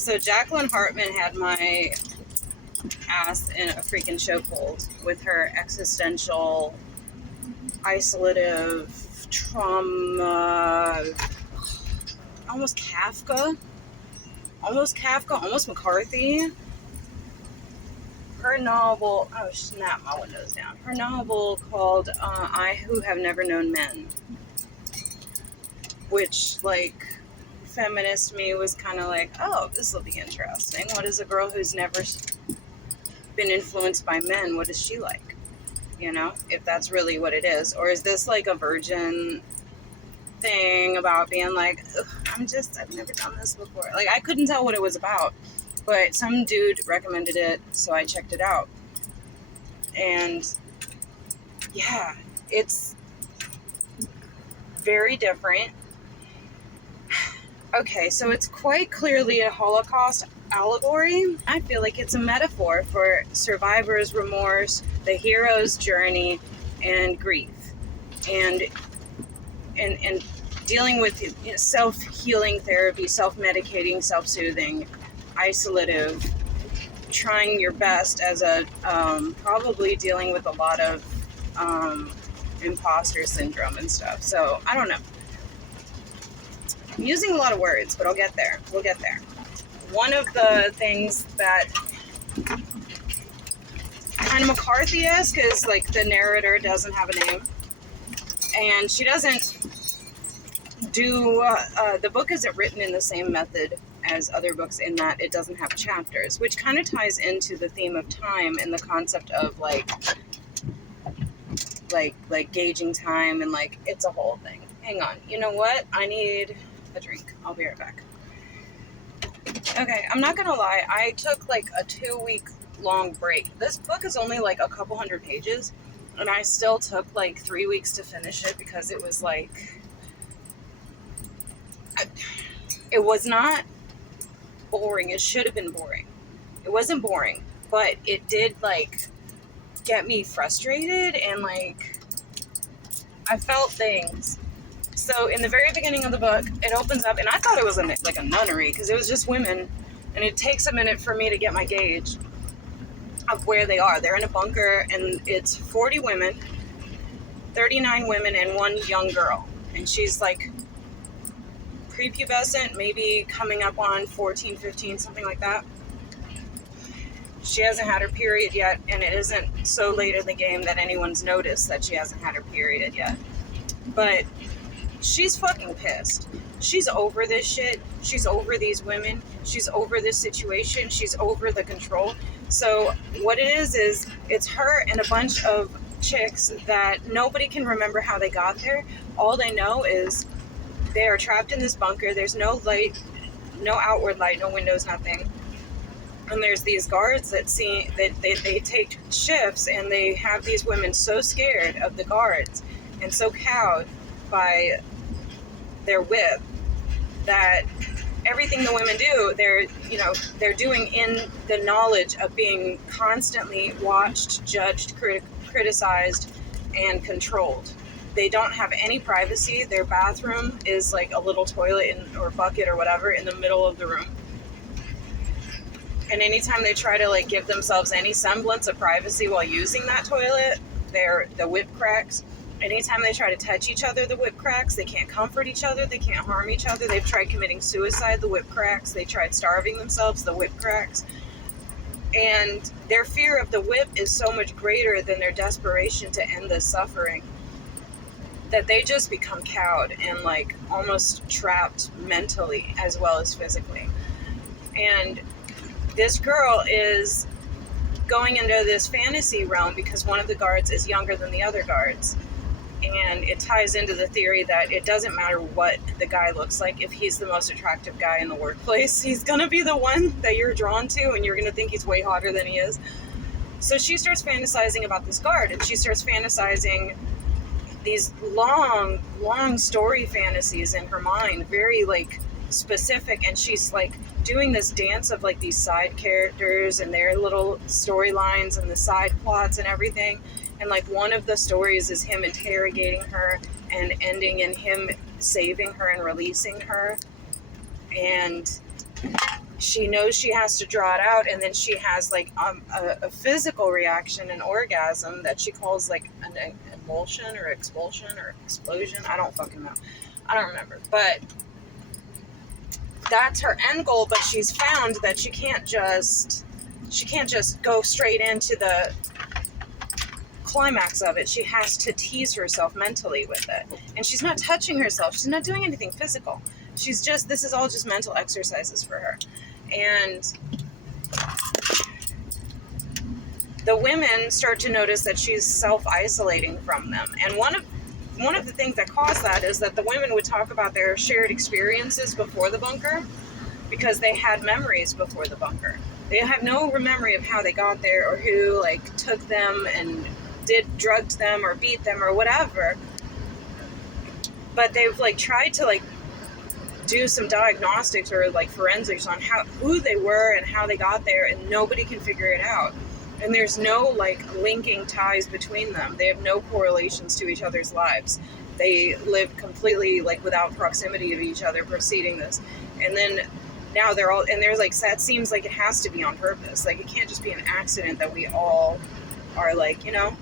So Jaqueline Harpman had my ass in a freaking chokehold with her existential, isolative, trauma, almost Kafka, almost McCarthy. Her novel, oh snap, my window's down. Her novel called I Who Have Never Known Men, which, like, feminist me was kind of like, oh, this will be interesting. What is a girl who's never been influenced by men? What is she like? You know, if that's really what it is. Or is this like a virgin thing about being like, I've never done this before. Like, I couldn't tell what it was about, but some dude recommended it, so I checked it out. And yeah, it's very different. Okay, so it's quite clearly a Holocaust allegory. I feel like it's a metaphor for survivor's remorse, the hero's journey, and grief, and dealing with self-healing therapy, self-medicating, self-soothing, isolative, trying your best as a probably dealing with a lot of imposter syndrome and stuff. So I don't know. I'm using a lot of words, but I'll get there. We'll get there. One of the things that kind of McCarthy-esque is, like, the narrator doesn't have a name, and she doesn't do the book isn't written in the same method as other books in that it doesn't have chapters, which kind of ties into the theme of time and the concept of like gauging time, and like it's a whole thing. Hang on, you know what? I need a drink. I'll be right back. Okay, I'm not gonna lie, I took like a 2-week long break. This book is only like a couple hundred pages, and I still took like 3 weeks to finish it because it was like, it was not boring. It should have been boring. It wasn't boring, but it did like get me frustrated, and like I felt things. So in the very beginning of the book, it opens up, and I thought it was like a nunnery because it was just women, and it takes a minute for me to get my gauge of where they are. They're in a bunker, and it's 40 women, 39 women, and one young girl, and she's like prepubescent, maybe coming up on 14, 15, something like that. She hasn't had her period yet, and it isn't so late in the game that anyone's noticed that she hasn't had her period yet. But she's fucking pissed. She's over this shit. She's over these women. She's over this situation. She's over the control. So what it is it's her and a bunch of chicks that nobody can remember how they got there. All they know is they are trapped in this bunker. There's no light, no outward light, no windows, nothing. And there's these guards that they take shifts, and they have these women so scared of the guards and so cowed by their whip that everything the women do, they're doing in the knowledge of being constantly watched, judged, criticized, and controlled. They don't have any privacy. Their bathroom is like a little toilet or bucket or whatever in the middle of the room. And anytime they try to like give themselves any semblance of privacy while using that toilet, the whip cracks. Anytime they try to touch each other, the whip cracks. They can't comfort each other. They can't harm each other. They've tried committing suicide, the whip cracks. They tried starving themselves, the whip cracks. And their fear of the whip is so much greater than their desperation to end this suffering, that they just become cowed and like almost trapped mentally as well as physically. And this girl is going into this fantasy realm because one of the guards is younger than the other guards. And it ties into the theory that it doesn't matter what the guy looks like. If he's the most attractive guy in the workplace, he's going to be the one that you're drawn to, and you're going to think he's way hotter than he is. So she starts fantasizing about this guard, and she starts fantasizing these long story fantasies in her mind, very like specific, and she's like doing this dance of like these side characters and their little storylines and the side plots and everything. And like one of the stories is him interrogating her and ending in him saving her and releasing her. And she knows she has to draw it out, and then she has like a physical reaction, an orgasm that she calls like an emulsion or expulsion or explosion. I don't fucking know. I don't remember. But that's her end goal, but she's found that she can't just go straight into the climax of it. She has to tease herself mentally with it. And she's not touching herself. She's not doing anything physical. She's just, this is all just mental exercises for her. And the women start to notice that she's self-isolating from them. And one of the things that caused that is that the women would talk about their shared experiences before the bunker, because they had memories before the bunker. They have no memory of how they got there, or who like took them and drugged them or beat them or whatever. But they've like tried to like do some diagnostics or like forensics on who they were and how they got there, and nobody can figure it out. And there's no like linking ties between them. They have no correlations to each other's lives. They live completely like without proximity to each other preceding this. And then now they're all, and there's like, that seems like it has to be on purpose. Like it can't just be an accident that we all are like, you know.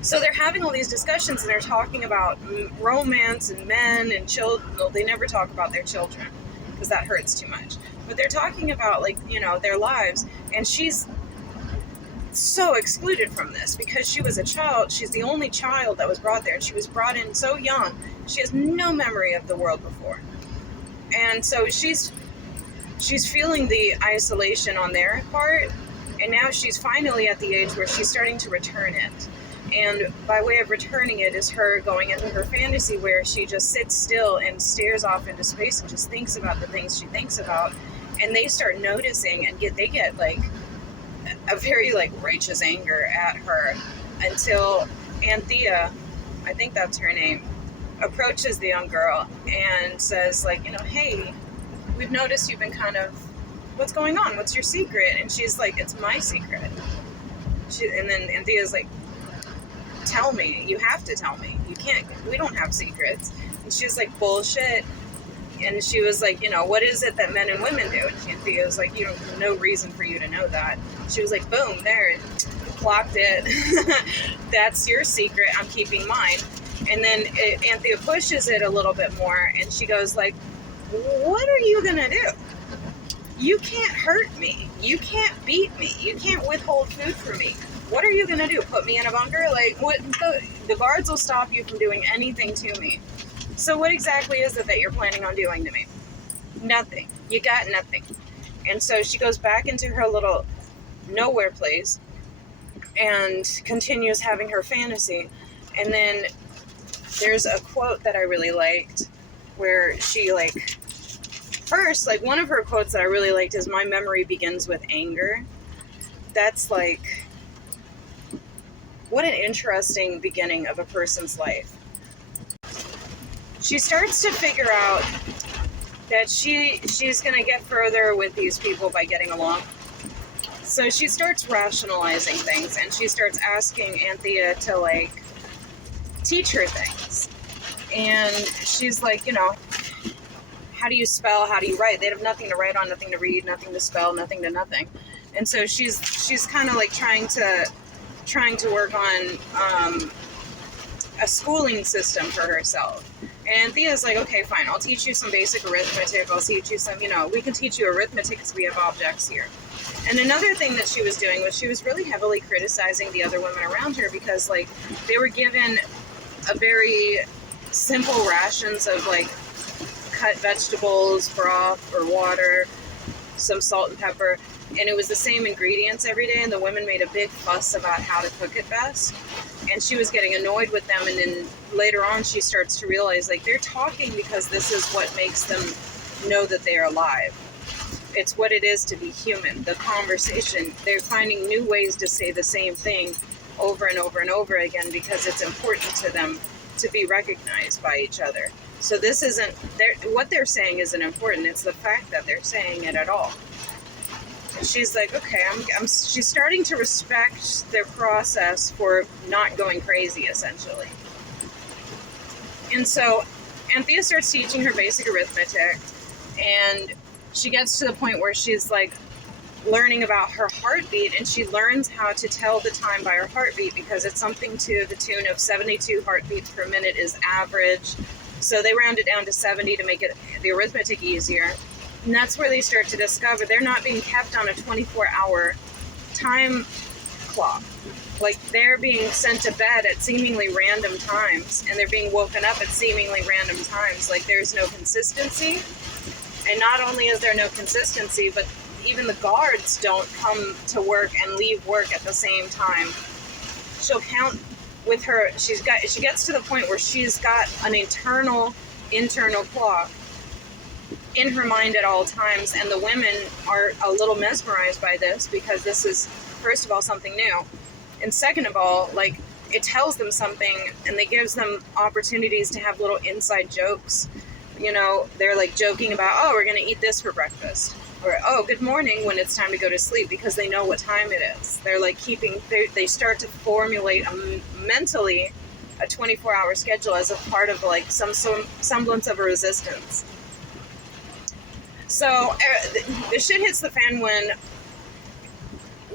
So they're having all these discussions, and they're talking about romance and men and children. Well, they never talk about their children because that hurts too much. But they're talking about like, you know, their lives. And she's so excluded from this because she was a child. She's the only child that was brought there. She was brought in so young. She has no memory of the world before. And so she's feeling the isolation on their part. And now she's finally at the age where she's starting to return it. And by way of returning it is her going into her fantasy where she just sits still and stares off into space and just thinks about the things she thinks about. And they start noticing and they get like a very like righteous anger at her until Anthea, I think that's her name, approaches the young girl and says like, you know, hey, we've noticed you've been kind of, what's going on? What's your secret? And she's like, it's my secret. And then Anthea's like, tell me, you have to tell me. You can't, we don't have secrets. And she's like, bullshit. And she was like, you know, what is it that men and women do? And Anthea was like, you know, no reason for you to know that. She was like, boom, there, clocked it. That's your secret. I'm keeping mine. And then Anthea pushes it a little bit more, and she goes like, what are you gonna do? You can't hurt me. You can't beat me. You can't withhold food from me. What are you gonna do? Put me in a bunker? Like, what? The guards will stop you from doing anything to me. So what exactly is it that you're planning on doing to me? Nothing. You got nothing. And so she goes back into her little nowhere place and continues having her fantasy. And then there's a quote that I really liked where she like, first, like one of her quotes that I really liked is, my memory begins with anger. That's like, what an interesting beginning of a person's life. She starts to figure out that she's going to get further with these people by getting along. So she starts rationalizing things, and she starts asking Anthea to like teach her things. And she's like, you know, how do you spell? How do you write? They have nothing to write on, nothing to read, nothing to spell, nothing to nothing. And so she's kind of like trying to work on a schooling system for herself. And Thea's like, okay, fine, I'll teach you some basic arithmetic. I'll teach you some, you know, we can teach you arithmetic because we have objects here. And another thing that she was doing was she was really heavily criticizing the other women around her because, like, they were given a very simple rations of, like, cut vegetables, broth, or water, some salt and pepper, and it was the same ingredients every day, and the women made a big fuss about how to cook it best. And she was getting annoyed with them, and then later on she starts to realize, like, they're talking because this is what makes them know that they are alive. It's what it is to be human, the conversation. They're finding new ways to say the same thing over and over and over again because it's important to them to be recognized by each other. So this isn't, what they're saying isn't important, it's the fact that they're saying it at all. And she's like, okay, she's starting to respect their process for not going crazy, essentially. And so Anthea starts teaching her basic arithmetic, and she gets to the point where she's like learning about her heartbeat, and she learns how to tell the time by her heartbeat because it's something to the tune of 72 heartbeats per minute is average. So they round it down to 70 to make it the arithmetic easier. And that's where they start to discover they're not being kept on a 24-hour time clock. Like, they're being sent to bed at seemingly random times, and they're being woken up at seemingly random times. Like, there's no consistency. And not only is there no consistency, but even the guards don't come to work and leave work at the same time. She'll count with her, she gets to the point where she's got an internal clock in her mind at all times, and the women are a little mesmerized by this because this is, first of all, something new, and second of all, like, it tells them something, and it gives them opportunities to have little inside jokes. You know, they're like joking about, oh, we're gonna eat this for breakfast, or oh, good morning, when it's time to go to sleep, because they know what time it is. They're like they start to formulate mentally a 24-hour schedule as a part of like some semblance of a resistance. So the shit hits the fan when,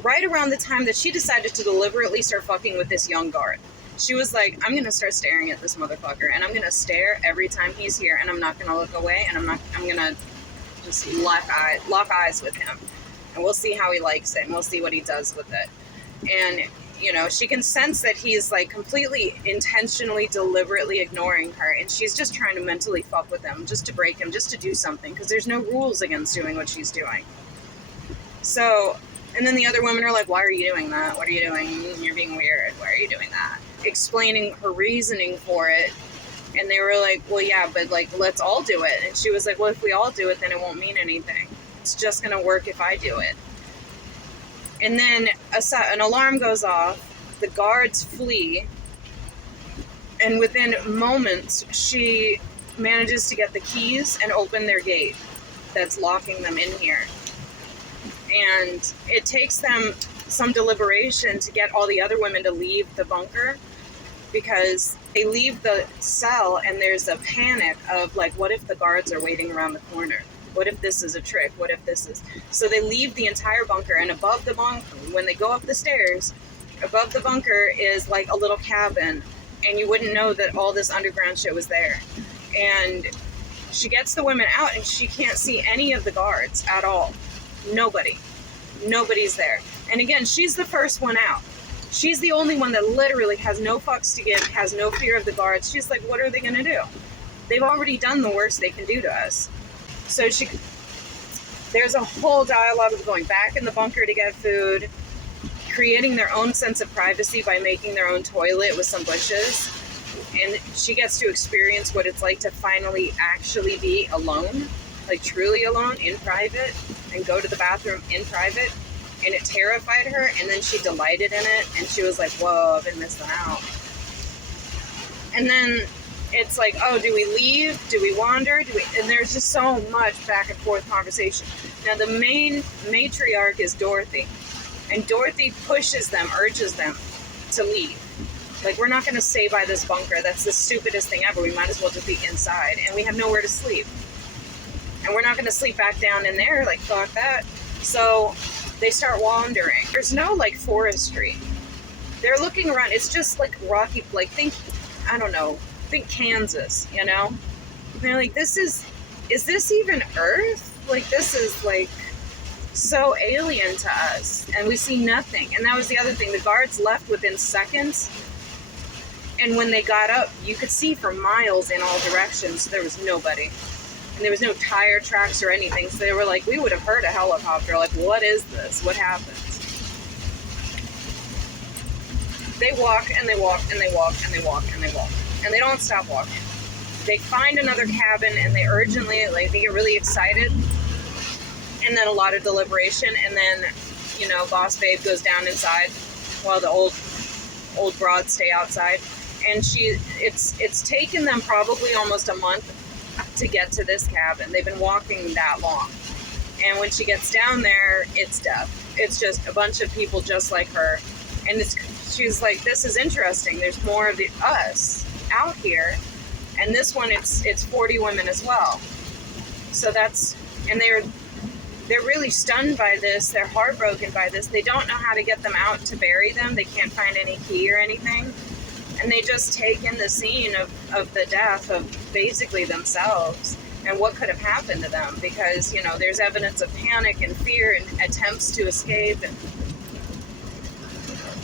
right around the time that she decided to deliberately start fucking with this young guard. She was like, I'm gonna start staring at this motherfucker, and I'm gonna stare every time he's here, and I'm not gonna look away, and I'm gonna just lock eyes with him, and we'll see how he likes it, and we'll see what he does with it. And, you know, she can sense that he's like completely intentionally, deliberately ignoring her, and she's just trying to mentally fuck with him, just to break him, just to do something, because there's no rules against doing what she's doing. So, and then the other women are like, why are you doing that? What are you doing? You're being weird. Why are you doing that? Explaining her reasoning for it. And they were like, well, yeah, but like, let's all do it. And she was like, well, if we all do it, then it won't mean anything. It's just going to work if I do it. And then an alarm goes off. The guards flee. And within moments, she manages to get the keys and open their gate that's locking them in here. And it takes them some deliberation to get all the other women to leave the bunker, because they leave the cell and there's a panic of like, what if the guards are waiting around the corner? What if this is a trick? What if this is... So they leave the entire bunker, and above the bunker, when they go up the stairs, above the bunker is like a little cabin, and you wouldn't know that all this underground shit was there. And she gets the women out, and she can't see any of the guards at all. Nobody's there. And again, she's the first one out. She's the only one that literally has no fucks to give, has no fear of the guards. She's like, what are they gonna do? They've already done the worst they can do to us. So there's a whole dialogue of going back in the bunker to get food, creating their own sense of privacy by making their own toilet with some bushes. And she gets to experience what it's like to finally actually be alone, like truly alone in private, and go to the bathroom in private. And it terrified her, and then she delighted in it, and she was like, whoa, I've been missing out. And then it's like, oh, do we leave? Do we wander? And there's just so much back and forth conversation. Now, the main matriarch is Dorothy, and Dorothy pushes them, urges them to leave. Like, we're not going to stay by this bunker. That's the stupidest thing ever. We might as well just be inside, and we have nowhere to sleep. And we're not going to sleep back down in there. Like, fuck that. So they start wandering. There's no, like, forestry. They're looking around. It's just, like, rocky, like, think Kansas, you know? And they're like, is this even Earth? Like, this is, like, so alien to us. And we see nothing. And that was the other thing. The guards left within seconds. And when they got up, you could see for miles in all directions. There was nobody. And there was no tire tracks or anything. So they were like, we would have heard a helicopter. Like, what is this? What happens? They walk and they walk and they walk and they walk and they walk. And they don't stop walking. They find another cabin and they urgently, like, they get really excited. And then a lot of deliberation. And then, you know, Boss Babe goes down inside while the old broads stay outside. And it's taken them probably almost a month to get to this cabin. They've been walking that long. And when she gets down there, it's death. It's just a bunch of people just like her. And she's like, this is interesting. There's more of us out here. And this one, it's 40 women as well. So and they're really stunned by this. They're heartbroken by this. They don't know how to get them out to bury them. They can't find any key or anything. And they just take in the scene of the death of basically themselves and what could have happened to them, because, you know, there's evidence of panic and fear and attempts to escape. And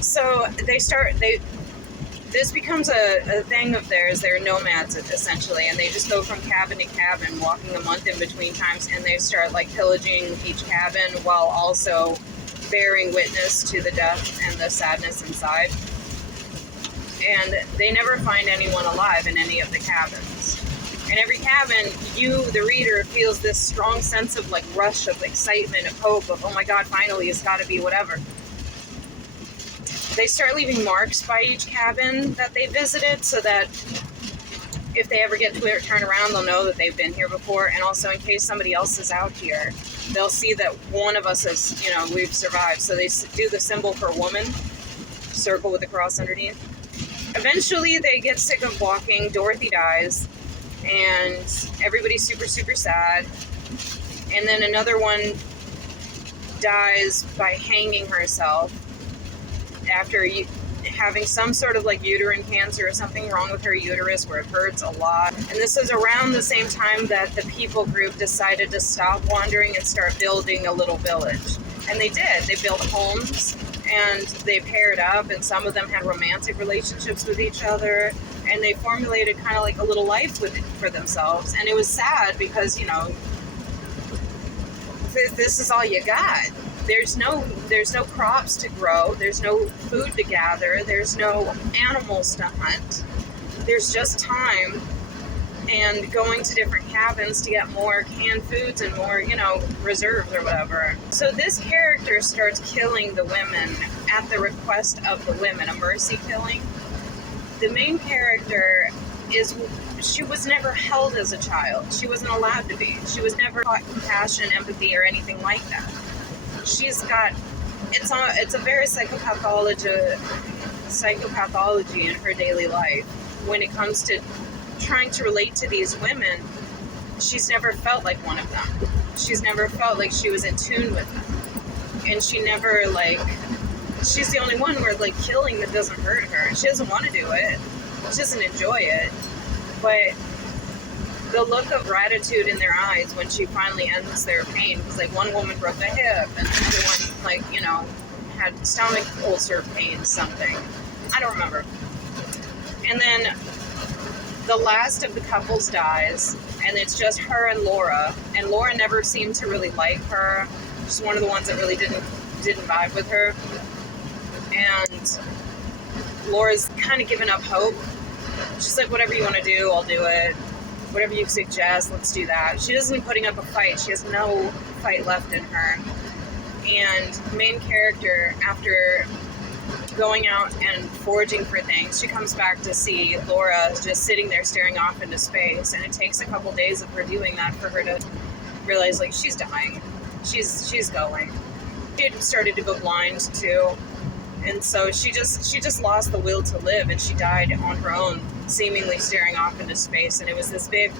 so this becomes a thing of theirs. They're nomads, essentially, and they just go from cabin to cabin, walking a month in between times, and they start like pillaging each cabin while also bearing witness to the death and the sadness inside. And they never find anyone alive in any of the cabins. In every cabin, you, the reader, feels this strong sense of like rush of excitement, of hope, of, oh my God, finally, it's got to be whatever. They start leaving marks by each cabin that they visited, so that if they ever get to turn around, they'll know that they've been here before. And also, in case somebody else is out here, they'll see that one of us is, you know, we've survived. So they do the symbol for woman, circle with the cross underneath. Eventually, they get sick of walking. Dorothy dies, and everybody's super, super sad. And then another one dies by hanging herself after having some sort of like uterine cancer or something wrong with her uterus where it hurts a lot. And this is around the same time that the people group decided to stop wandering and start building a little village. And they did. They built homes and they paired up, and some of them had romantic relationships with each other, and they formulated kind of like a little life for themselves. And it was sad because, you know, this is all you got. There's no crops to grow. There's no food to gather. There's no animals to hunt. There's just time and going to different cabins to get more canned foods and more, you know, reserves or whatever. So this character starts killing the women at the request of the women, a mercy killing. The main character she was never held as a child. She wasn't allowed to be. She was never taught compassion, empathy, or anything like that. She's got, it's a very psychopathology in her daily life. When it comes to trying to relate to these women, she's never felt like one of them. She's never felt like she was in tune with them. And she never, like, she's the only one where, like, killing that doesn't hurt her. She doesn't want to do it. She doesn't enjoy it. But the look of gratitude in their eyes when she finally ends their pain, because, like, one woman broke a hip, and another one, like, you know, had stomach ulcer pain, something. I don't remember. And then the last of the couples dies, and it's just her and Laura. And Laura never seemed to really like her. She's one of the ones that really didn't vibe with her. And Laura's kind of given up hope. She's like, whatever you want to do, I'll do it. Whatever you suggest, let's do that. She isn't putting up a fight. She has no fight left in her. And the main character, after going out and foraging for things, she comes back to see Laura just sitting there staring off into space. And it takes a couple days of her doing that for her to realize, like, she's dying. She's going. She had started to go blind too. And so she just lost the will to live, and she died on her own, seemingly staring off into space. And it was this big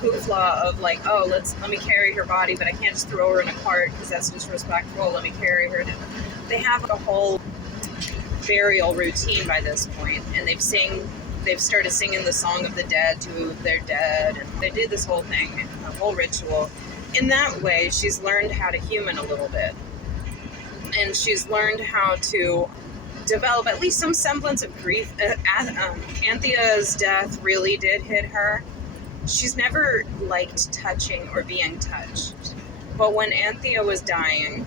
hoopla of like, oh, let me carry her body, but I can't just throw her in a cart because that's disrespectful. Let me carry her. They have a whole burial routine by this point, and they've started singing the song of the dead to their dead, and they did this whole thing, a whole ritual. In that way, she's learned how to human a little bit. And she's learned how to develop at least some semblance of grief. Anthea's death really did hit her. She's never liked touching or being touched. But when Anthea was dying,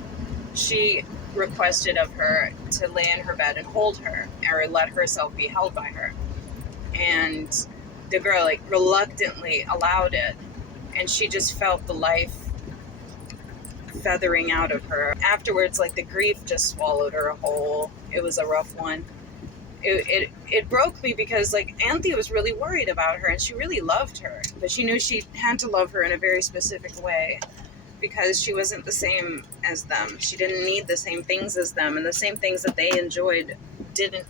she requested of her to lay in her bed and hold her, or let herself be held by her. And the girl, like, reluctantly allowed it. And she just felt the life feathering out of her. Afterwards, like, the grief just swallowed her whole. It was a rough one. It broke me because, like, Anthea was really worried about her, and she really loved her, but she knew she had to love her in a very specific way because she wasn't the same as them. She didn't need the same things as them, and the same things that they enjoyed didn't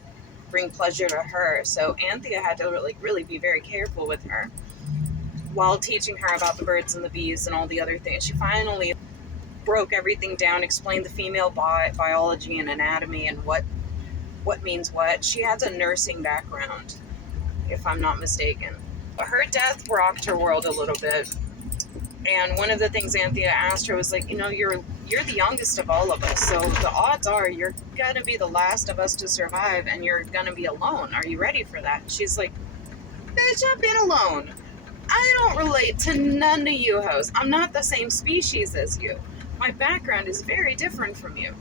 bring pleasure to her. So Anthea had to really be very careful with her. while teaching her about the birds and the bees and all the other things. She finally broke everything down, explained the female biology and anatomy and what means what. She has a nursing background, if I'm not mistaken. But her death rocked her world a little bit. And one of the things Anthea asked her was like, you're the youngest of all of us, so the odds are you're gonna be the last of us to survive, and you're gonna be alone. Are you ready for that? She's like, bitch, I've been alone. I don't relate to none of you hoes. I'm not the same species as you. My background is very different from you.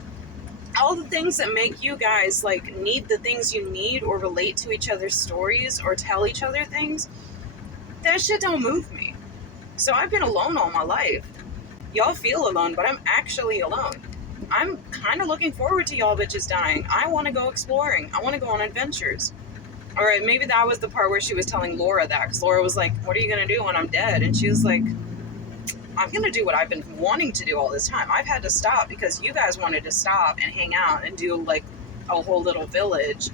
All the things that make you guys like need the things you need or relate to each other's stories or tell each other things, that shit don't move me. So I've been alone all my life. Y'all feel alone, but I'm actually alone. I'm kind of looking forward to y'all bitches dying. I want to go exploring. I want to go on adventures. All right, maybe that was the part where she was telling Laura that, because Laura was like, what are you going to do when I'm dead? And she was like, I'm going to do what I've been wanting to do all this time. I've had to stop because you guys wanted to stop and hang out and do like a whole little village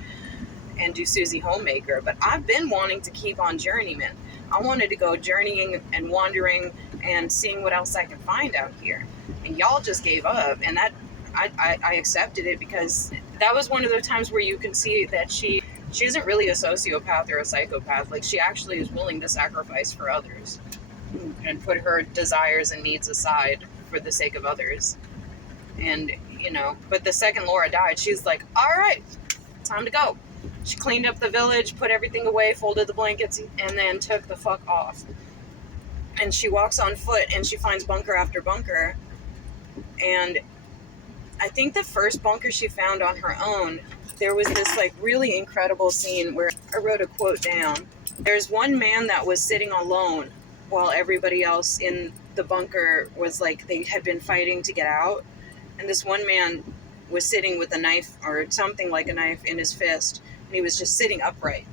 and do Susie Homemaker. But I've been wanting to keep on journeyman. I wanted to go journeying and wandering and seeing what else I can find out here. And y'all just gave up. And that I accepted it, because that was one of the times where you can see that she isn't really a sociopath or a psychopath. Like, she actually is willing to sacrifice for others and put her desires and needs aside for the sake of others. And, but the second Laura died, she's like, all right, time to go. She cleaned up the village, put everything away, folded the blankets, and then took the fuck off. And she walks on foot, and she finds bunker after bunker. And I think the first bunker she found on her own, there was this like really incredible scene where I wrote a quote down. There's one man that was sitting alone while everybody else in the bunker was like, they had been fighting to get out. And this one man was sitting with a knife or something like a knife in his fist. And he was just sitting upright.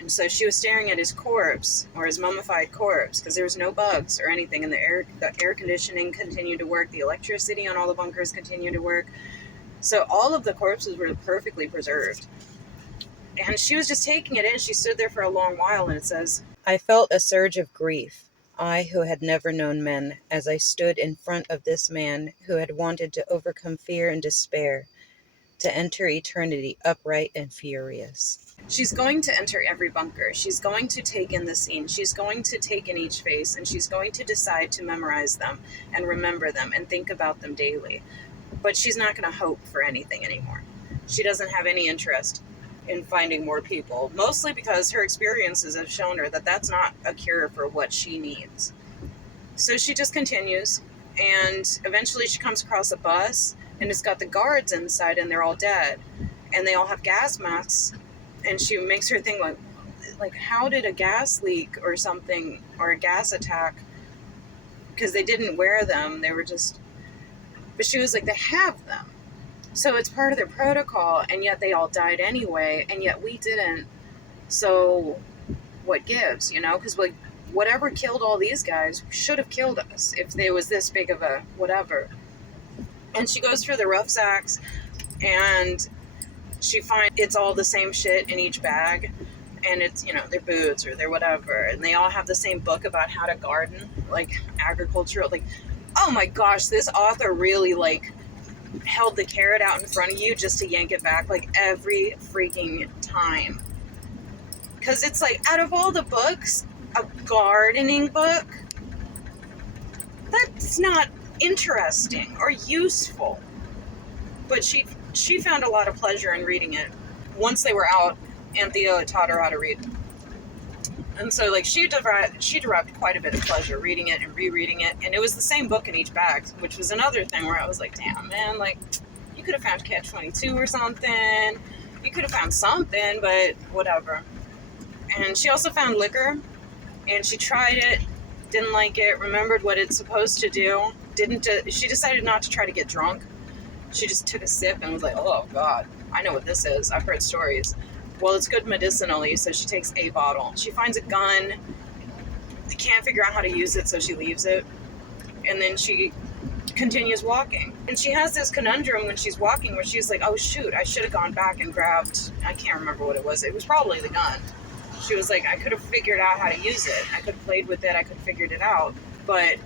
And so she was staring at his corpse, or his mummified corpse, because there was no bugs or anything. And the air conditioning continued to work. The electricity on all the bunkers continued to work. So all of the corpses were perfectly preserved. And she was just taking it in. She stood there for a long while, and it says, I felt a surge of grief, I who had never known men, as I stood in front of this man who had wanted to overcome fear and despair, to enter eternity upright and furious. She's going to enter every bunker. She's going to take in the scene. She's going to take in each face, and she's going to decide to memorize them and remember them and think about them daily. But she's not going to hope for anything anymore. She doesn't have any interest in finding more people, mostly because her experiences have shown her that that's not a cure for what she needs. So she just continues, and eventually she comes across a bus, and it's got the guards inside, and they're all dead, and they all have gas masks. And she makes her think like how did a gas leak or something, or a gas attack, because they didn't wear them, they were just, but she was like, they have them, so it's part of their protocol, and yet they all died anyway, and yet we didn't. So what gives, because like whatever killed all these guys should have killed us if there was this big of a whatever. And she goes through the rucksacks, and she finds it's all the same shit in each bag, and it's, their boots or their whatever, and they all have the same book about how to garden, like agricultural, like, oh my gosh, this author really like held the carrot out in front of you just to yank it back like every freaking time. Because it's like, out of all the books, a gardening book, that's not interesting or useful. But she found a lot of pleasure in reading it. Once they were out, Anthea taught her how to read. And so like she derived quite a bit of pleasure reading it and rereading it. And it was the same book in each bag, which was another thing where I was like, damn, man, like you could have found Catch-22 or something. You could have found something, but whatever. And she also found liquor, and she tried it, didn't like it, remembered what it's supposed to do. She decided not to try to get drunk. She just took a sip and was like, oh God, I know what this is. I've heard stories. Well, it's good medicinally, so she takes a bottle. She finds a gun. They can't figure out how to use it, so she leaves it. And then she continues walking. And she has this conundrum when she's walking where she's like, oh shoot, I should have gone back and grabbed, I can't remember what it was. It was probably the gun. She was like, I could have figured out how to use it. I could have played with it. I could have figured it out. But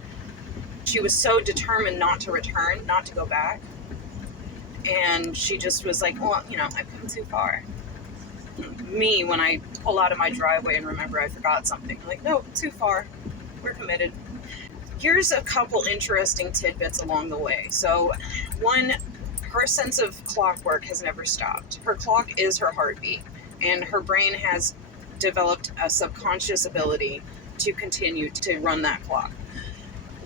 she was so determined not to return, not to go back. And she just was like, well, I've come too far. Me, when I pull out of my driveway and remember I forgot something, I'm like, no, too far. We're committed. Here's a couple interesting tidbits along the way. So, one, her sense of clockwork has never stopped. Her clock is her heartbeat, and her brain has developed a subconscious ability to continue to run that clock.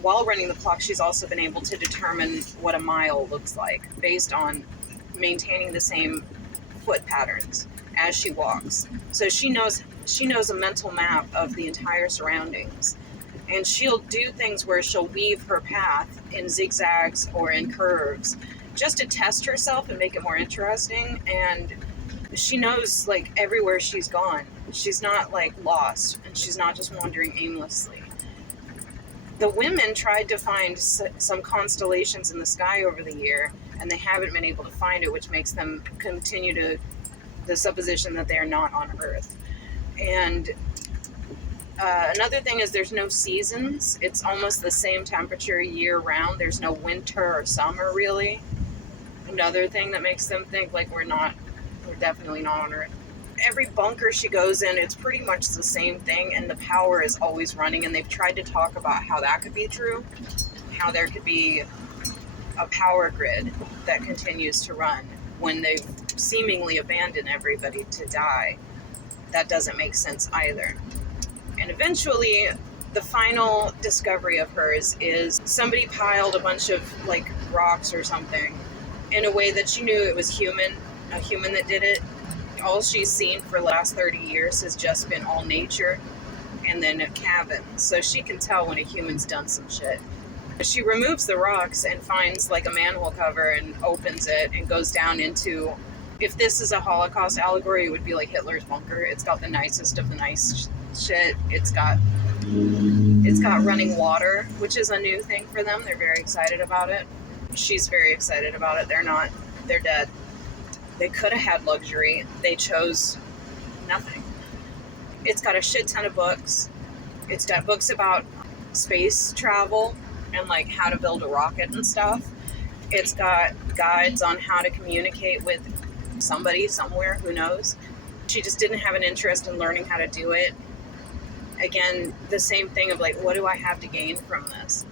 While running the clock, she's also been able to determine what a mile looks like based on maintaining the same foot patterns as she walks. So she knows a mental map of the entire surroundings. And she'll do things where she'll weave her path in zigzags or in curves just to test herself and make it more interesting. And she knows, like, everywhere she's gone. She's not, like, lost, and she's not just wandering aimlessly. The women tried to find some constellations in the sky over the year, and they haven't been able to find it, which makes them continue to the supposition that they are not on Earth. And another thing is there's no seasons. It's almost the same temperature year round. There's no winter or summer, really. Another thing that makes them think, like, we're definitely not on Earth. Every bunker she goes in, it's pretty much the same thing, and the power is always running, and they've tried to talk about how that could be true, how there could be a power grid that continues to run when they've seemingly abandoned everybody to die. That doesn't make sense either. And eventually, the final discovery of hers is somebody piled a bunch of, like, rocks or something in a way that she knew it was a human that did it. All she's seen for the last 30 years has just been all nature and then a cabin. So she can tell when a human's done some shit. She removes the rocks and finds, like, a manhole cover and opens it and goes down into, if this is a Holocaust allegory, it would be like Hitler's bunker. It's got the nicest of the nice shit. It's got running water, which is a new thing for them. They're very excited about it. She's very excited about it. They're dead. They could have had luxury. They chose nothing. It's got a shit ton of books. It's got books about space travel and, like, how to build a rocket and stuff. It's got guides on how to communicate with somebody somewhere, who knows. She just didn't have an interest in learning how to do it. Again, the same thing of, like, what do I have to gain from this?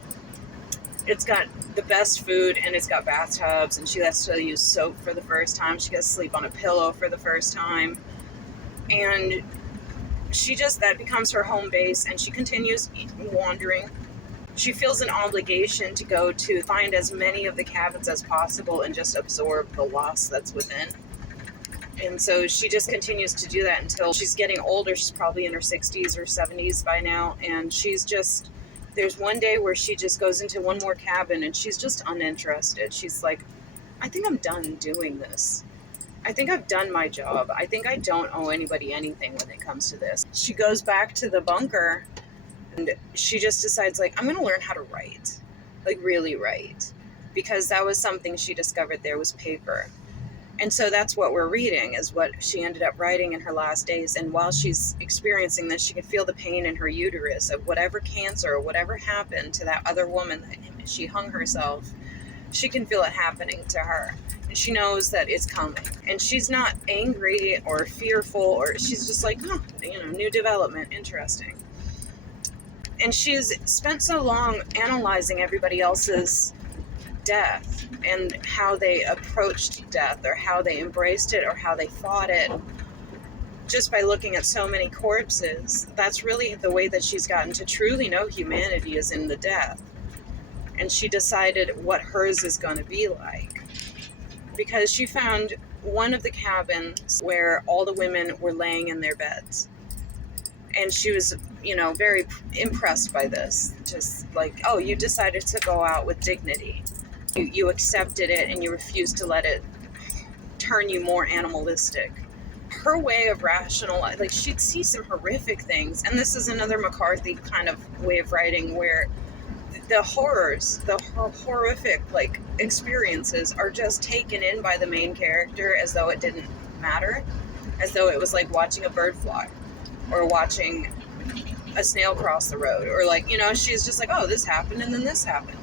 It's got the best food, and it's got bathtubs, and she has to use soap for the first time. She gets to sleep on a pillow for the first time. And that becomes her home base, and she continues wandering. She feels an obligation to go to find as many of the cabins as possible and just absorb the loss that's within. And so she just continues to do that until she's getting older. She's probably in her 60s or 70s by now, and there's one day where she just goes into one more cabin and she's just uninterested. She's like, I think I'm done doing this. I think I've done my job. I think I don't owe anybody anything when it comes to this. She goes back to the bunker and she just decides, like, I'm going to learn how to write, like, really write, because that was something she discovered there was paper. And so that's what we're reading, is what she ended up writing in her last days. And while she's experiencing this, she can feel the pain in her uterus of whatever cancer or whatever happened to that other woman that she hung herself. She can feel it happening to her. And she knows that it's coming. And she's not angry or fearful, or she's just like, new development, interesting. And she's spent so long analyzing everybody else's death and how they approached death, or how they embraced it, or how they fought it, just by looking at so many corpses. That's really the way that she's gotten to truly know humanity, is in the death. And she decided what hers is going to be like, because she found one of the cabins where all the women were laying in their beds. And she was, very impressed by this. Just like, oh, you decided to go out with dignity. You accepted it, and you refused to let it turn you more animalistic. Her way of rationalizing, like, she'd see some horrific things. And this is another McCarthy kind of way of writing, where the horrors, the horrific, like, experiences are just taken in by the main character as though it didn't matter, as though it was like watching a bird fly. or watching a snail cross the road, or like, you know, she's just like, oh, this happened and then this happened.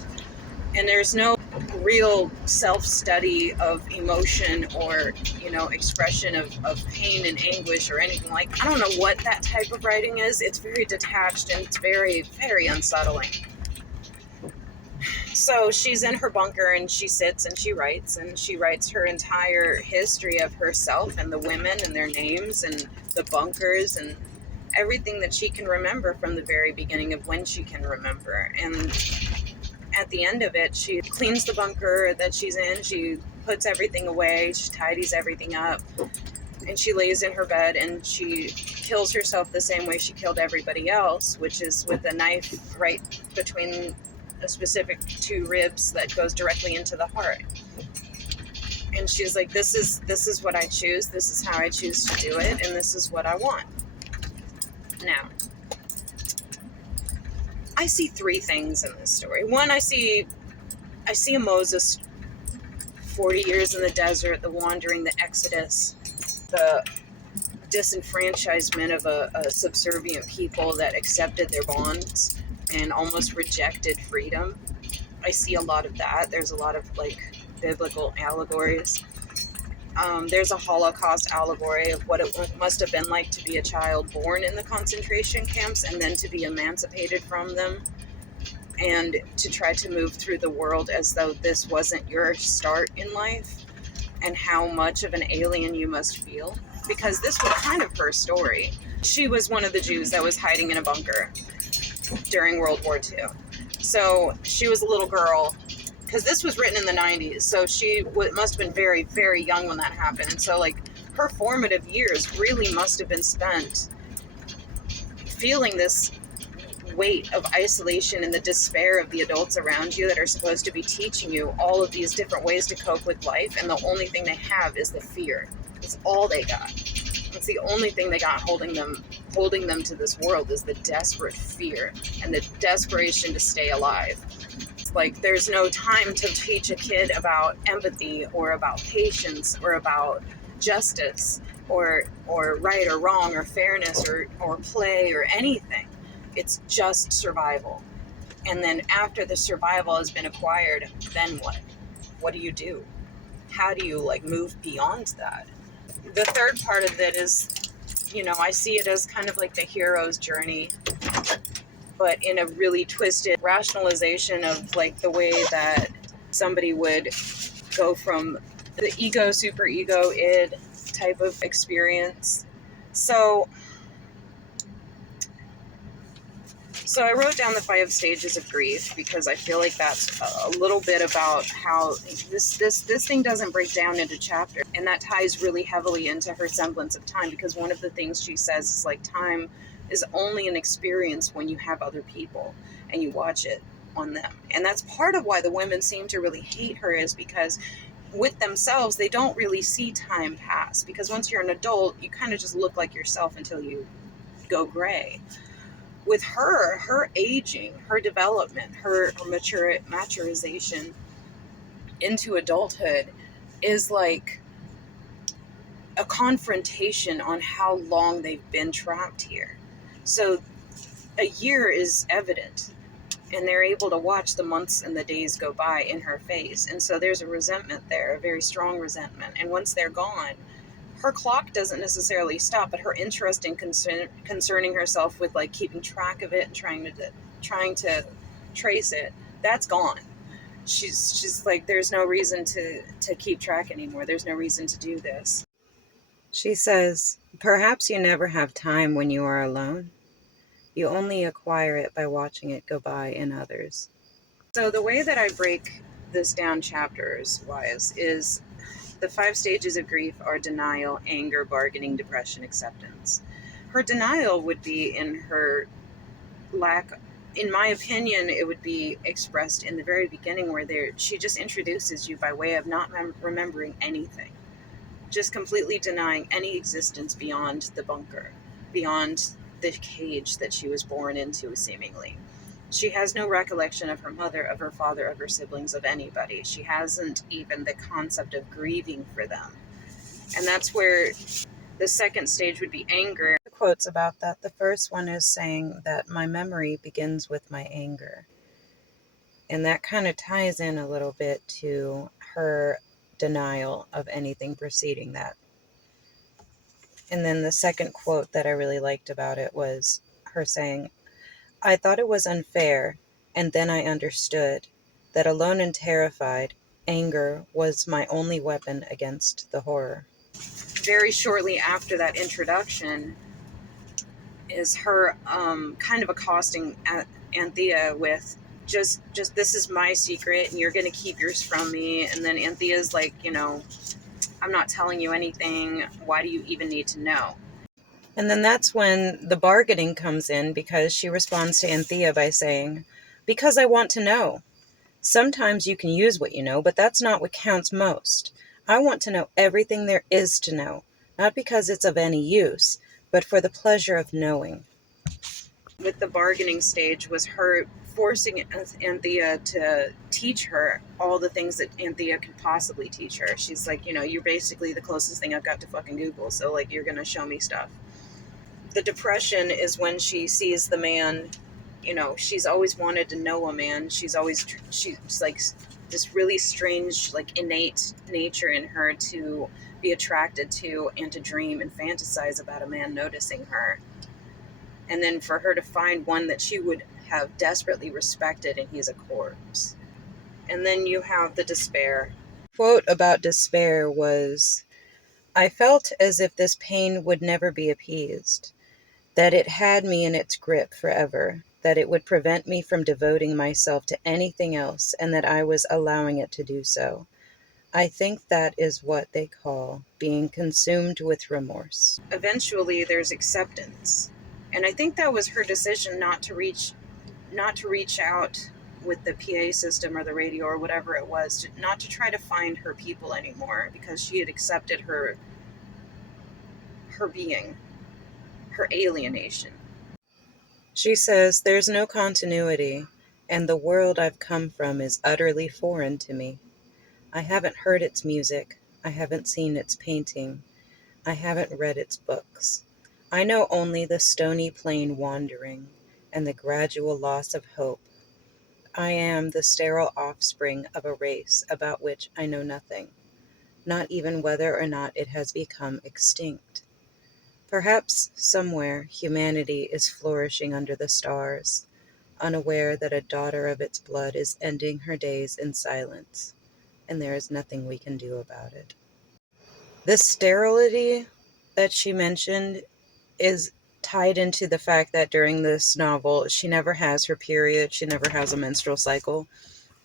And there's no real self-study of emotion or, you know, expression of pain and anguish or anything. Like, I don't know what that type of writing is. It's very detached and it's very, very unsettling. So she's in her bunker and she sits and she writes her entire history of herself and the women and their names and the bunkers and everything that she can remember from the very beginning of when she can remember. And at the end of it, she cleans the bunker that she's in, she puts everything away, she tidies everything up, and she lays in her bed and she kills herself the same way she killed everybody else, which is with a knife right between a specific two ribs that goes directly into the heart. And she's like, this is what I choose, this is how I choose to do it, and this is what I want. Now, I see three things in this story. One, I see a Moses, 40 years in the desert, the wandering, the exodus, the disenfranchisement of a subservient people that accepted their bonds and almost rejected freedom. I see a lot of that. There's a lot of like biblical allegories. There's a Holocaust allegory of what it must have been like to be a child born in the concentration camps and then to be emancipated from them and to try to move through the world as though this wasn't your start in life, and how much of an alien you must feel. Because this was kind of her story. She was one of the Jews that was hiding in a bunker during World War II. So she was a little girl, because this was written in the 90s, so she must have been very, very young when that happened. And so, like, her formative years really must have been spent feeling this weight of isolation and the despair of the adults around you that are supposed to be teaching you all of these different ways to cope with life, and the only thing they have is the fear. It's all they got. It's the only thing they got holding them to this world is the desperate fear and the desperation to stay alive. Like, there's no time to teach a kid about empathy or about patience or about justice or right or wrong or fairness or play or anything. It's just survival. And then after the survival has been acquired, then what? What do you do? How do you like move beyond that? The third part of it is, you know, I see it as kind of like the hero's journey, but in a really twisted rationalization of like the way that somebody would go from the ego, super ego, id type of experience. So I wrote down the 5 stages of grief because I feel like that's a little bit about how this thing doesn't break down into chapters, and that ties really heavily into her semblance of time, because one of the things she says is like, time is only an experience when you have other people and you watch it on them. And that's part of why the women seem to really hate her, is because with themselves they don't really see time pass, because once you're an adult you kind of just look like yourself until you go gray. With her aging, her development, her maturization into adulthood is like a confrontation on how long they've been trapped here. So a year is evident, and they're able to watch the months and the days go by in her face. And so there's a resentment there, a very strong resentment. And once they're gone, her clock doesn't necessarily stop, but her interest in concerning herself with like keeping track of it and trying to trace it, that's gone. She's like, there's no reason to keep track anymore. There's no reason to do this. She says, perhaps you never have time when you are alone. You only acquire it by watching it go by in others. So the way that I break this down chapters wise is, the 5 stages of grief are denial, anger, bargaining, depression, acceptance. Her denial would be in her lack, in my opinion, it would be expressed in the very beginning, where she just introduces you by way of not remembering anything. Just completely denying any existence beyond the bunker, beyond the cage that she was born into, seemingly. She has no recollection of her mother, of her father, of her siblings, of anybody. She hasn't even the concept of grieving for them. And that's where the second stage would be anger. The quotes about that. The first one is saying that my memory begins with my anger. And that kind of ties in a little bit to her denial of anything preceding that. And then the second quote that I really liked about it was her saying, I thought it was unfair, and then I understood that alone and terrified, anger was my only weapon against the horror. Very shortly after that introduction is her kind of accosting Anthea with just this is my secret and you're going to keep yours from me. And then Anthea's like, I'm not telling you anything. Why do you even need to know? And then that's when the bargaining comes in, because she responds to Anthea by saying, because I want to know. Sometimes you can use what you know, but that's not what counts most. I want to know everything there is to know, not because it's of any use, but for the pleasure of knowing. With the bargaining stage was her forcing Anthea to teach her all the things that Anthea could possibly teach her. She's like, you're basically the closest thing I've got to fucking Google, so like you're gonna show me stuff. The depression is when she sees the man, she's always wanted to know a man. She's like this really strange, like innate nature in her to be attracted to and to dream and fantasize about a man noticing her. And then for her to find one that she would have desperately respected, and he's a corpse. And then you have the despair. Quote about despair was, I felt as if this pain would never be appeased, that it had me in its grip forever, that it would prevent me from devoting myself to anything else, and that I was allowing it to do so. I think that is what they call being consumed with remorse. Eventually, there's acceptance. And I think that was her decision not to reach out with the PA system or the radio or whatever it was, not to try to find her people anymore, because she had accepted her being, her alienation. She says, there's no continuity, and the world I've come from is utterly foreign to me. I haven't heard its music. I haven't seen its painting. I haven't read its books. I know only the stony plain wandering and the gradual loss of hope. I am the sterile offspring of a race about which I know nothing, not even whether or not it has become extinct. Perhaps somewhere humanity is flourishing under the stars, unaware that a daughter of its blood is ending her days in silence, and there is nothing we can do about it. This sterility that she mentioned is tied into the fact that during this novel, she never has her period, she never has a menstrual cycle,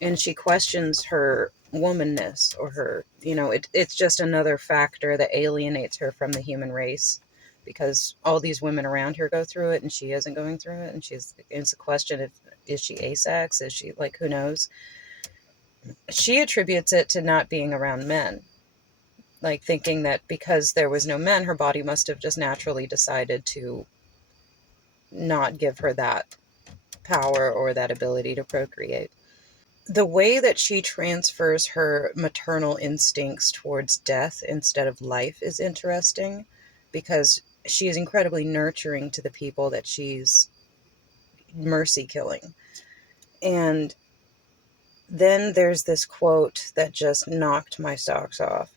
and she questions her womanness, or her, it's just another factor that alienates her from the human race, because all these women around her go through it and she isn't going through it, and it's a question of, is she asex, is she, like, who knows. She attributes it to not being around men, like thinking that because there was no men, her body must have just naturally decided to not give her that power or that ability to procreate. The way that she transfers her maternal instincts towards death instead of life is interesting, because she is incredibly nurturing to the people that she's mercy killing. And then there's this quote that just knocked my socks off.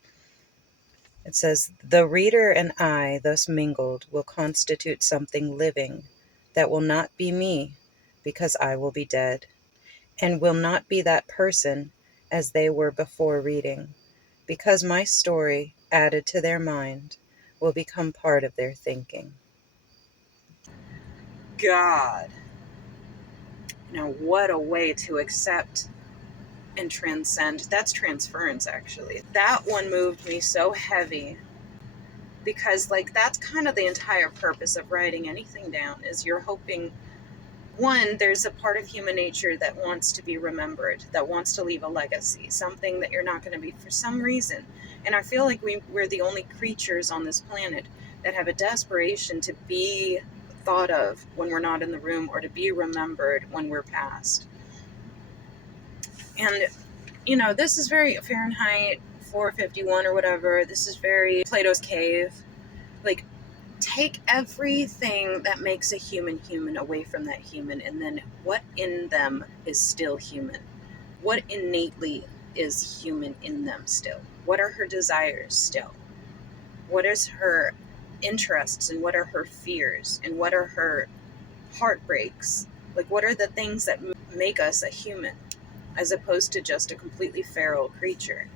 It says, the reader and I thus mingled will constitute something living that will not be me, because I will be dead, and will not be that person as they were before reading, because my story, added to their mind, will become part of their thinking. God. Now, what a way to accept and transcend. That's transference, actually. That one moved me so heavy, because, like, that's kind of the entire purpose of writing anything down, is you're hoping, one, there's a part of human nature that wants to be remembered, that wants to leave a legacy, something that you're not going to be for some reason. And I feel like we're the only creatures on this planet that have a desperation to be thought of when we're not in the room, or to be remembered when we're past. And, this is very Fahrenheit 451 or whatever. This is very Plato's Cave. Like, take everything that makes a human human away from that human, and then what in them is still human? What innately is human in them still? What are her desires still? What is her interests, and what are her fears, and what are her heartbreaks? Like, what are the things that make us a human as opposed to just a completely feral creature?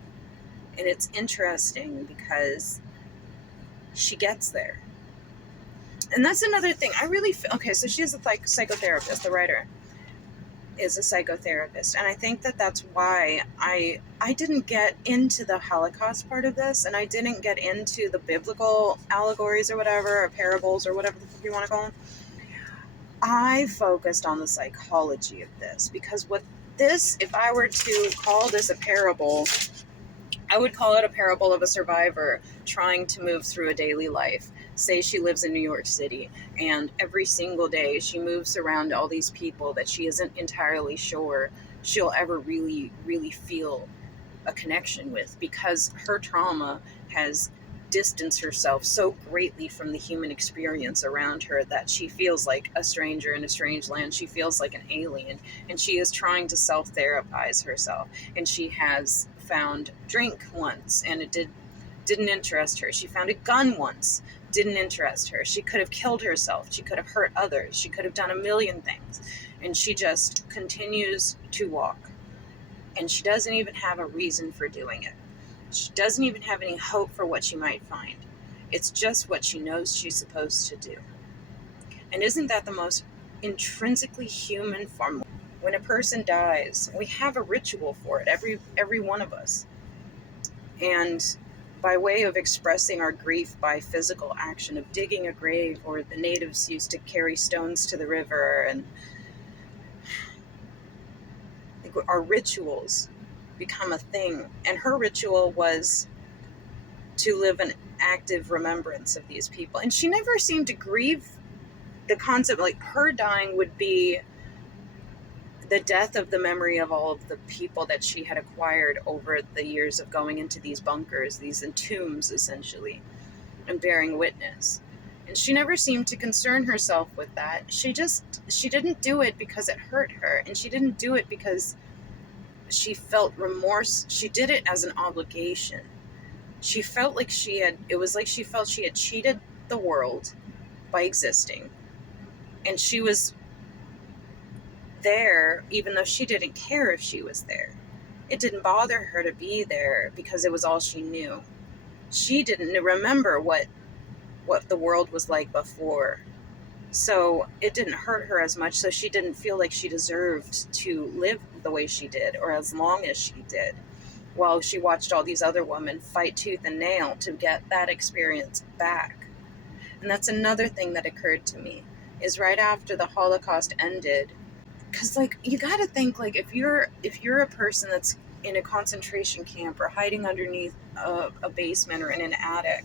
And it's interesting because she gets there. And that's another thing. I really feel, okay, so she's a psychotherapist, the writer is a psychotherapist, and I think that that's why I didn't get into the Holocaust part of this, and I didn't get into the biblical allegories or whatever, or parables or whatever the fuck you want to call them. I focused on the psychology of this, because what this, if I were to call this a parable, I would call it a parable of a survivor trying to move through a daily life. Say she lives in New York City, and every single day she moves around all these people that she isn't entirely sure she'll ever really, really feel a connection with, because her trauma has distanced herself so greatly from the human experience around her that she feels like a stranger in a strange land. She feels like an alien, and she is trying to self-therapize herself. And she has found drink once, and it didn't interest her. She found a gun once, didn't interest her. She could have killed herself. She could have hurt others. She could have done a million things. And she just continues to walk. And she doesn't even have a reason for doing it. She doesn't even have any hope for what she might find. It's just what she knows she's supposed to do. And isn't that the most intrinsically human form? When a person dies, we have a ritual for it, every one of us. And by way of expressing our grief by physical action of digging a grave, or the natives used to carry stones to the river, and our rituals become a thing. And her ritual was to live an active remembrance of these people. And she never seemed to grieve the concept, like her dying would be the death of the memory of all of the people that she had acquired over the years of going into these bunkers, these tombs essentially, and bearing witness. And she never seemed to concern herself with that. She didn't do it because it hurt her, and she didn't do it because she felt remorse. She did it as an obligation. She felt like it was like she felt she had cheated the world by existing. And she was there even though she didn't care if she was there. It didn't bother her to be there because it was all she knew. She didn't remember what the world was like before. So it didn't hurt her as much, so she didn't feel like she deserved to live the way she did, or as long as she did, while she watched all these other women fight tooth and nail to get that experience back. And that's another thing that occurred to me, is right after the Holocaust ended, because like, you got to think, like, if you're a person that's in a concentration camp or hiding underneath a basement or in an attic,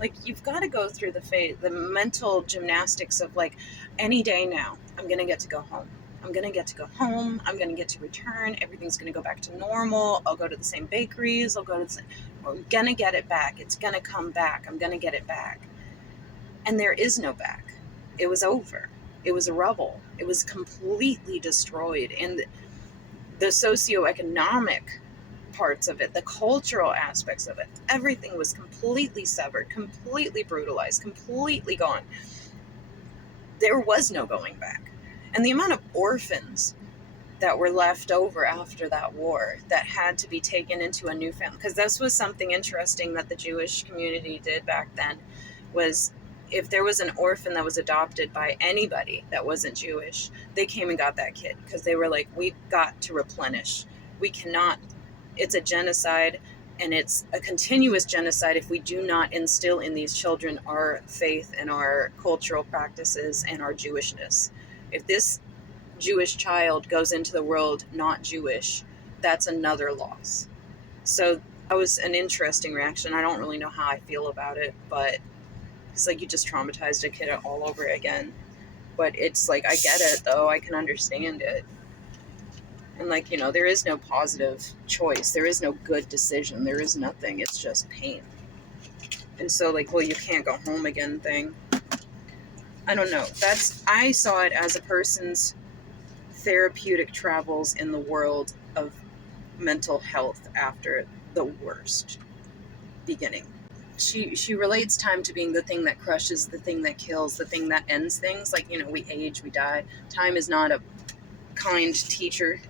like, you've got to go through the mental gymnastics of, like, any day now, I'm going to get to go home. I'm going to get to go home. I'm going to get to return. Everything's going to go back to normal. I'll go to the same bakeries. I'm going to get it back. It's going to come back. I'm going to get it back. And there is no back. It was over. It was a rubble. It was completely destroyed. And the socioeconomic parts of it, the cultural aspects of it, everything was completely severed, completely brutalized, completely gone. There was no going back. And the amount of orphans that were left over after that war that had to be taken into a new family, because this was something interesting that the Jewish community did back then, was if there was an orphan that was adopted by anybody that wasn't Jewish, they came and got that kid, because they were like, we've got to replenish. We cannot. It's a genocide, and it's a continuous genocide if we do not instill in these children our faith and our cultural practices and our Jewishness. If this Jewish child goes into the world not Jewish, that's another loss. So that was an interesting reaction. I don't really know how I feel about it, but it's like you just traumatized a kid all over again. But it's like, I get it, though. I can understand it. And, like, there is no positive choice. There is no good decision. There is nothing. It's just pain. And so, like, well, you can't go home again thing. I don't know. I saw it as a person's therapeutic travels in the world of mental health after the worst beginning. She relates time to being the thing that crushes, the thing that kills, the thing that ends things. Like, we age, we die. Time is not a kind teacher,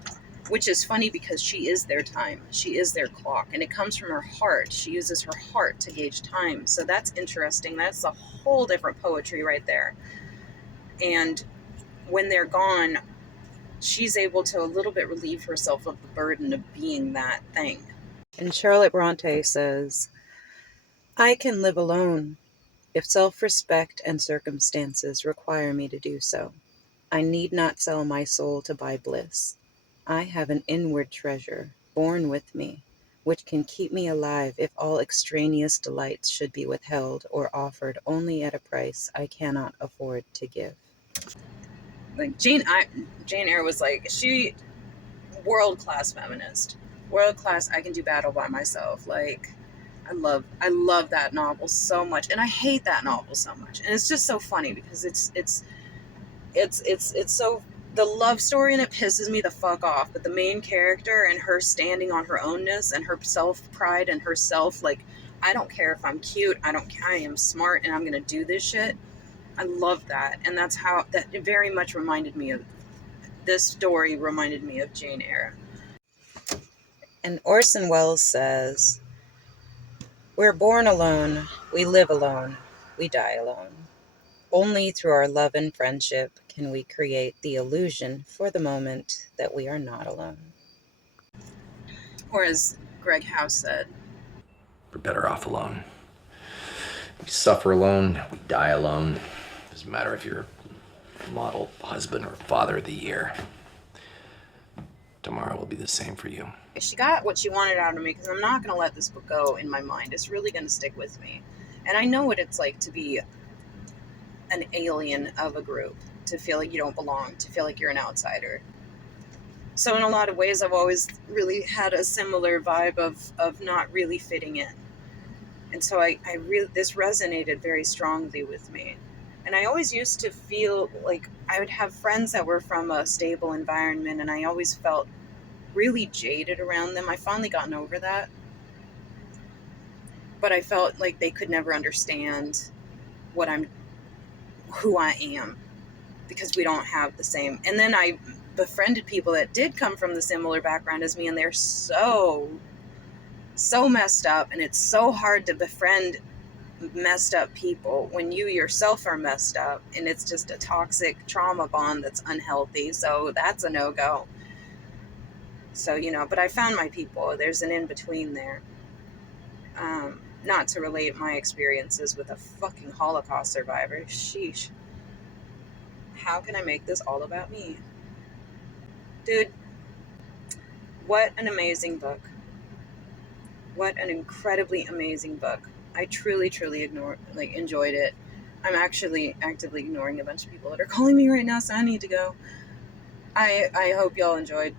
which is funny because she is their time. She is their clock, and it comes from her heart. She uses her heart to gauge time. So that's interesting. That's a whole different poetry right there. And when they're gone, she's able to a little bit relieve herself of the burden of being that thing. And Charlotte Bronte says, I can live alone if self-respect and circumstances require me to do so. I need not sell my soul to buy bliss. I have an inward treasure born with me, which can keep me alive if all extraneous delights should be withheld or offered only at a price I cannot afford to give. Like Jane Eyre was like, she world-class feminist. World-class, I can do battle by myself. Like, I love that novel so much, and I hate that novel so much. And it's just so funny because it's so, the love story in it pisses me the fuck off, but the main character and her standing on her ownness and her self-pride and herself, like, I don't care if I'm cute, I am smart and I'm gonna do this shit. I love that, and that's how that it very much reminded me of this story. Reminded me of Jane Eyre. And Orson Welles says, we're born alone, we live alone, we die alone. Only through our love and friendship can we create the illusion for the moment that we are not alone. Or as Greg House said, we're better off alone. We suffer alone, we die alone. Doesn't matter if you're a model husband or father of the year. Tomorrow will be the same for you. She got what she wanted out of me, because I'm not going to let this book go in my mind. It's really going to stick with me. And I know what it's like to be an alien of a group, to feel like you don't belong, to feel like you're an outsider. So in a lot of ways, I've always really had a similar vibe of not really fitting in. And so this resonated very strongly with me. And I always used to feel like I would have friends that were from a stable environment, and I always felt really jaded around them. I've finally gotten over that. But I felt like they could never understand who I am, because we don't have the same. And then I befriended people that did come from the similar background as me, and they're so messed up, and it's so hard to befriend messed up people when you yourself are messed up, and it's just a toxic trauma bond that's unhealthy. So that's a no-go. So, but I found my people. There's an in-between there. Not to relate my experiences with a fucking Holocaust survivor. Sheesh. How can I make this all about me? Dude, what an amazing book. What an incredibly amazing book. I truly enjoyed it. I'm actually actively ignoring a bunch of people that are calling me right now, so I need to go. I hope y'all enjoyed.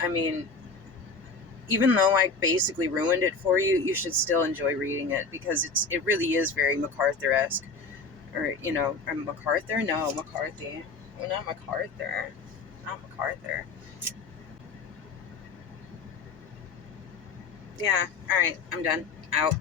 I mean, even though I basically ruined it for you, you should still enjoy reading it, because it really is very MacArthur-esque. Or, MacArthur? No, McCarthy. Well, not MacArthur. Not MacArthur. Yeah, alright, I'm done. Out.